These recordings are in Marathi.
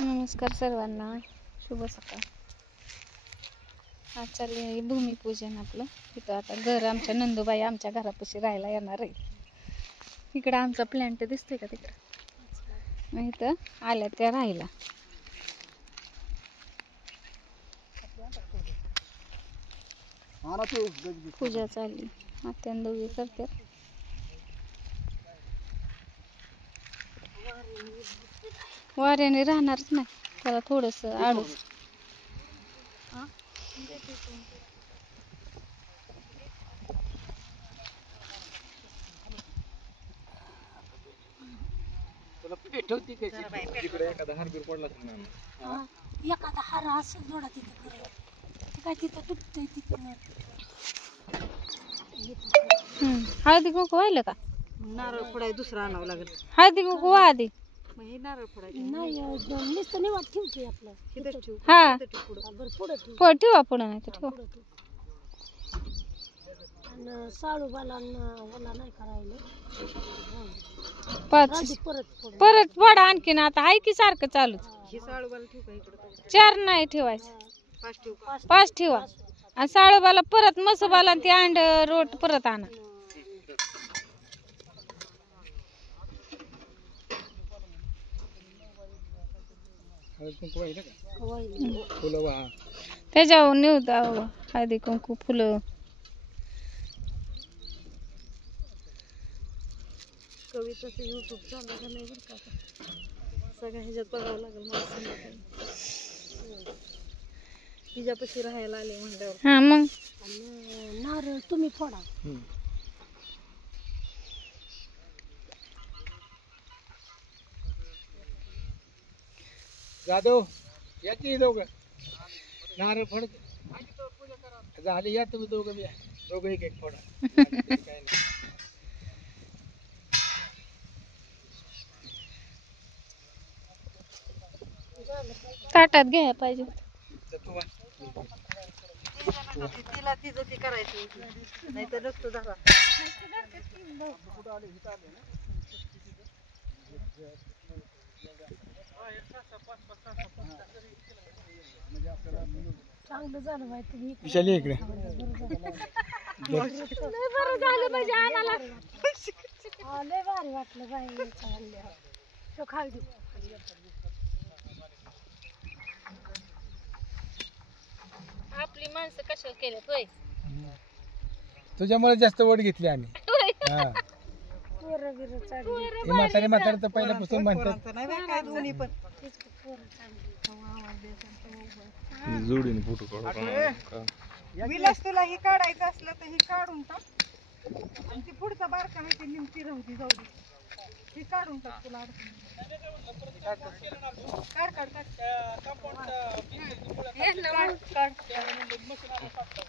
नमस्कार सर्वांना, शुभ सकाळ. आज चालले आहे भूमिपूजन आपलं. तिथं आता घर आमच्या नंदूबाई आमच्या घरापाशी राहायला येणार आहे. इकडं आमचा प्लॅन्ट दिसतोय का तिकडं, मग इथं आल्या त्या राहायला. पूजा चालली, आत्यान दोघी करतात. वाऱ्याने राहणारच नाही, त्याला थोडस आडूस. एखादा हार असं जोडा तिथे काय तिथं तुटतंय तिथं. हळदी कुंकू व्हायला का? नारळ फोडाय दुसरा आणावं लागेल. हळदी कुंकू वा आधी. मग हे नारळ फोडायचं नाही, नुसतं निवांत ठेवते आपलं. हा बरं पुढं ठेवू. ठेवा पुढं, नाही तर ठेवा. आणि साळूबाला ओला नाही करायला. पाच परत परत फोडा आणखीन. आता आहे की सारखं चालूच. हे साळूबाला ठेवू का इकडं? 4 नाही ठेवायचं, 5 ठेवू का? 5 ठेवा. आणि साळूबाला परत मसोबाला ते अंड रोट परत आणा. त्याच्यावर नेऊ द्या हळदी कुंकू फुलं. कविताचं यूट्यूब चालू झालंय बरं का. सगळ्या ह्याच्यात बघावं लागेल मला संध्याकाळी. तिच्यापाशी राहायला आले म्हणल्यावर. हा मग आणि नारळ तुम्ही फोडा. जाधव याची दोघं नारळ फोडत झाले. या तुम्ही दोघं एक एक फोडा. ताटात घ्यायला पाहिजे. तिला तिचं ती करायचं, नाही तर नसतो झाला. चांगलं झालं माहिती. विशाली इकडे बरं झालं म्हणजे आणायला. लय भारी वाटलं बाई. तो खाऊ दे. आपली माणसं कशाला केल्यात होय? तुझ्यामुळे जास्त वड घेतली आम्ही. हा पोरं बिरं चालली. हे म्हातारे तर पहिल्यापासून म्हणतात काय दोन्ही पण जोडीने फोटो काढू. विलास तुला ही काढायचं असलं तर ही काढून टाक. आणि ती पुढचा बारका नाही, ती निमती राहू दे, जाऊ दे. ही काढून टाक, तुला काढ काढ काढ.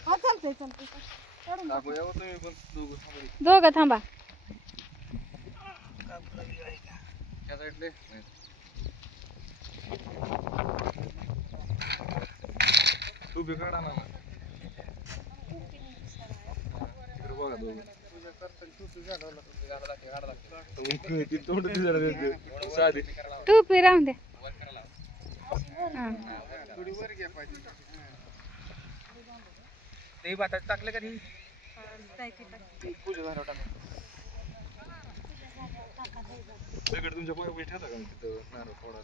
हा चालतंय चालतंय. काढून टाक. दोघं थांबा. तू बी काढा ना. इकडे बघा दोघं. साधी टोपी राहून द्या. ते भातात टाकलं का सगळं तुमच्या पोया ठेवता का तिथं नारळ फोडा.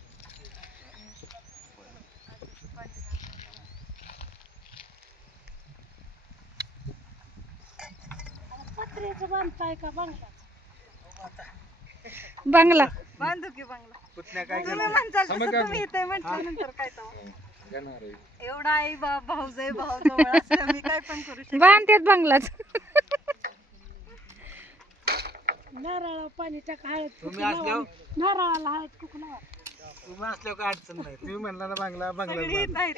पत्र्याचं बांधताय का बंगला? बंगला बांधू की बंगला? पुतण्या काय तुम्ही म्हणताल तसं तुम्ही येते म्हटल्यानंतर काय तर एवढा आई भाऊजाई भाऊ जवळ असलं मी काय पण करू शकते. बांधतात बंगलाच. नारळाला पाणी टाका, हळद तुम्ही असल्यावर नारळाला हळद कुकू लावा. तुम्ही असल्यावर काय अडचण नाही. तुम्ही म्हणला ना बांगला सगळी येत नाहीत.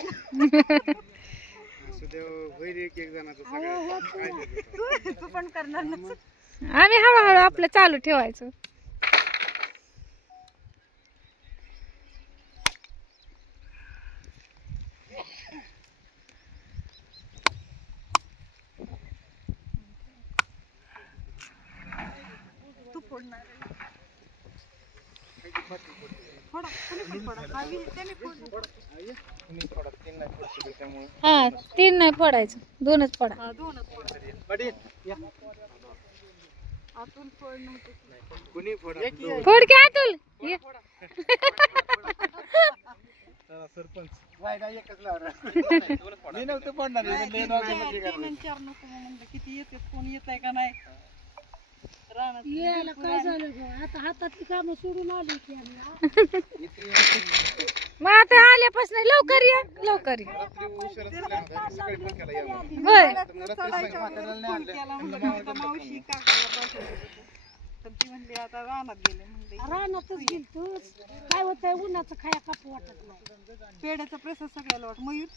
तू पण करणार ना. आम्ही हळूहळू आपलं चालू ठेवायचं. तू फोडणार. फोडा. हा त्याने फोडला. हा 3 नाही फोडायचं, 2च फोडा. हा, 2च फोडा. आतून फोड नव्हतं. कुणी फोडा फोड की अतुल ये. सरपंच मी नव्हतं पडणार तीन आणि 4 नको म्हणलं. किती येते, कोण येत आहे का नाही रानात. यायला काय झालं ग? आता हातातली कामं सोडून आली की आम्ही. मग आता आल्यापासून लवकर या, लवकर या. होय चढायच्या वेळेस फोन केला म्हणलं आता मावशी काकाला पाठवलं होतं. पण ती म्हणली आता रानात गेले म्हणले. रानातच गेलतोच. काय होतंय, उन्हाचं खाया कापू वाटत नाही. पेड्याचा प्रसाद सगळ्याला वाट. मयूर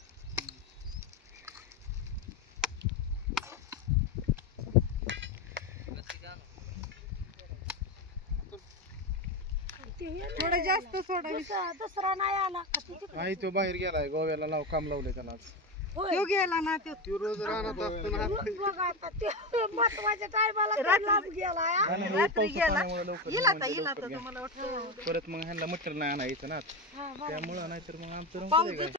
थोडं जास्त सोडावी. दसरा नाही आला का ती तिकडं. नाही तो बाहेर गेलाय गोव्याला लाव काम लावलंय त्याला आज. होय. तो गेला ना तो. तू रोज राहणार असतो ना बघ आता ते महत्वाच्या टायमाला लांब गेला हा. रात्री गेला. येईल आता तुम्हाला वाटतं. परत मग ह्यांना मटेरियल नाही आणायचं ना हा, बरं. त्यामुळं नाहीतर मग आमचं पाऊस